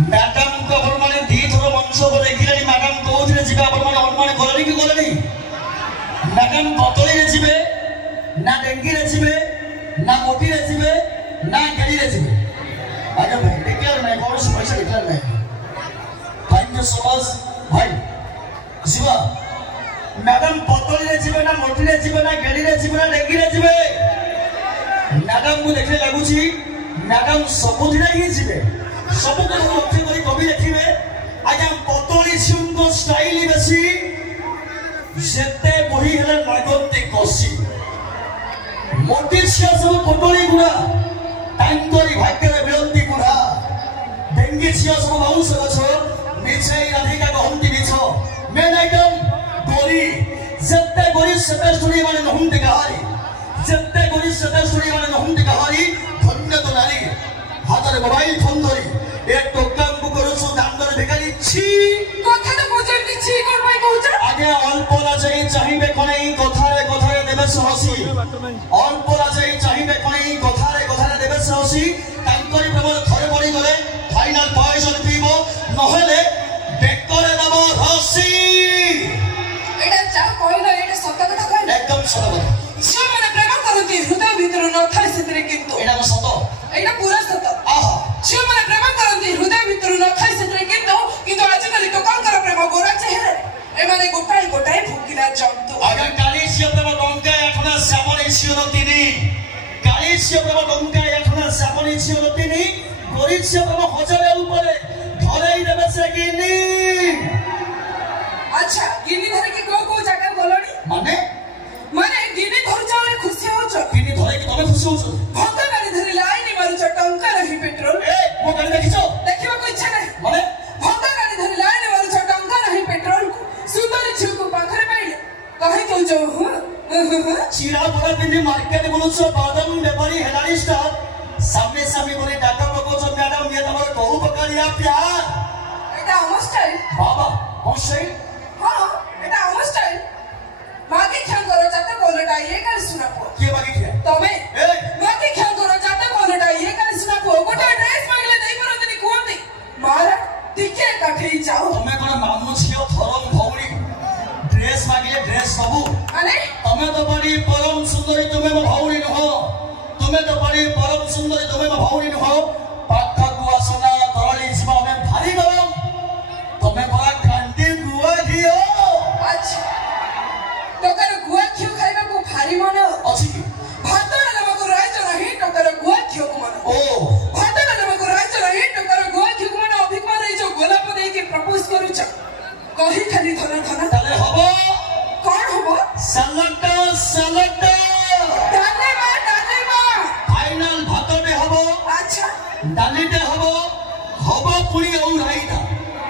madam को अपन माने दी थोड़ा वंश को देखिले मैडम कोथरे जिबा अपन माने ऑन माने गलनी कि गलनी मैडम बतली रे जिबे ना डेंगी रे जिबे ना मोटी रे जिबे ना गली रे जिबे आजा भाई डिक्लेयर नहीं कौन सा पैसा डिक्लेयर नहीं थैंक यू सो मच भाई जिबा मैडम बतली रे जिबे ना मोटी रे जिबे ना गली रे जिबे ना डेंगी रे जिबे मैडम को देखले लागुची मैडम सबुथिरा ही जिबे सब को लक्ष्य करी कवि देखिबे आजा पतली सिंह स्टाइल बेसी जेते बही हेले लागते कसी मोटी छिया सब पतली गुड़ा टांगरी भाग्य रे विरंती गुड़ा डेंगी छिया सब बाउंस गछ मिछै राधिका गहंती मिछ मेन आइटम गोरी जेते गोरी सेते सुनी माने नहुंती गहारी जेते गोरी सेते सुनी माने नहुंती गहारी धन्य तो नारी हाथ रे मोबाइल फोन धरी एक टोकन को करसु दांदर बेकारी छी কথা তো বুঝাইতি ছি কোন ভাই কହୁছ আগে অল্প লাজাই চাহিবে কোনেই কথারে কথারে দেবে সহসি অল্প লাজাই চাহিবে কোনেই কথারে কথারে দেবে সহসি তাঙ্করি প্রবল থরে পড়ি গলে ফাইনাল পয়জন পিবো নহলে বেকরে দেব রসি এটা যা কইলো এটা সত্য কথা কইলো একদম সত্য কথা ঝিও মানে প্রেম করନ୍ତି হৃদয় ভিতর নথায় সেতরে কিন্তু এটা সত্য এটা পুরা সত্য আহা ঝিও মানে প্রেম করନ୍ତି হৃদয় ভিতর নথায় সেতরে কিন্তু কিন্তু আজকাল টকনকর প্রেম গোরা চেহারা এমানে গোটাই গোটাই ভুকিলা জন্তু আগে কালি ঝিও প্রেম ডঙ্কা এখন শ্যামলী ঝিও তিনি কালি ঝিও প্রেম ডঙ্কা এখন শ্যামলী ঝিও তিনি গরি ঝিও প্রেম হজারে উপরে ধরেই দেবে সে গিনি আচ্ছা গিনি ধরে কি কো জায়গা গলনি মানে মানে গিনি ধরছলে খুশি হচ্ছ গিনি ধরে কি তুমি খুশি হচ্ছ ভক্ত গাড়ি ধরে লাইনি মারুছ টঙ্কা রহি পেট্রোল এ মো গাড়ি দেখিছো ଦେଖିବାକୁ ইচ্ছা নাই মানে ভক্ত গাড়ি ধরে লাইনি মারুছ টঙ্কা রহি পেট্রোল সুন্দরী ঝিউକୁ পাখରେ পাইলে কহি কହୁଛ চিরা পড়া পিন্ধি মার্কেট বুলুছ বাদাম বেপারি হেলানি স্টার সামনে সামনে বলে ডাটা পকোছ ম্যাডাম ये তোমার বহু প্রকারিয়া প্যার এটা আমার স্টাইল বাবা কোন স্টাইল হ্যাঁ এটা আমার স্টাইল মাকে খ্যাং করো যাতে বলটা ইয়ে কালি শুনাবো কে বাকি কে তবে এ মাকে খ্যাং করো যাতে বলটা ইয়ে কালি শুনাবো গোটা ড্রেস মাগলে দেই পারନ୍ତି কোନ୍ତି মারা টিকে কাঠেই যাও তুমি কোন মামু ছিও থরম ভৌরি ড্রেস মাগিলে ড্রেস সবু মানে তুমি তো বড়ি পরম সুন্দরী তুমি মো ভৌরি নহ তুমি তো বড়ি পরম সুন্দরী তুমি মো ভৌরি নহ পাঠাকু আসনা তরলি জীব আমি ভারি গরম তুমি বড় কান্দি গুয়া দিও আচ্ছা টকার গুয়া খিও খাইବାକୁ ভারি মনে ଅଛି କି ভাত নামক রাইজ রহি টকার গুয়া খিওକୁ মনে ଓ ভাত নামক রাইজ রহি টকার গুয়া খিওକୁ মনে অভিমান এই যে গোলাপ দেইকে প্রপোজ করুছ কহি খালি ধন ধন তাহলে হবো কোন হবো সালাড ডালে মা ফাইনাল ভাতটে হবো আচ্ছা ডালিটে হবো হবো পুরি ଆଉ রাইতা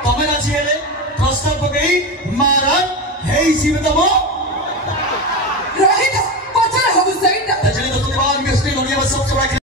ତମେ ରାଜି ହେଲେ ପ୍ରସ୍ତାବ ପକେଇ ମାରା ହେଇ ଯିବେ ତମ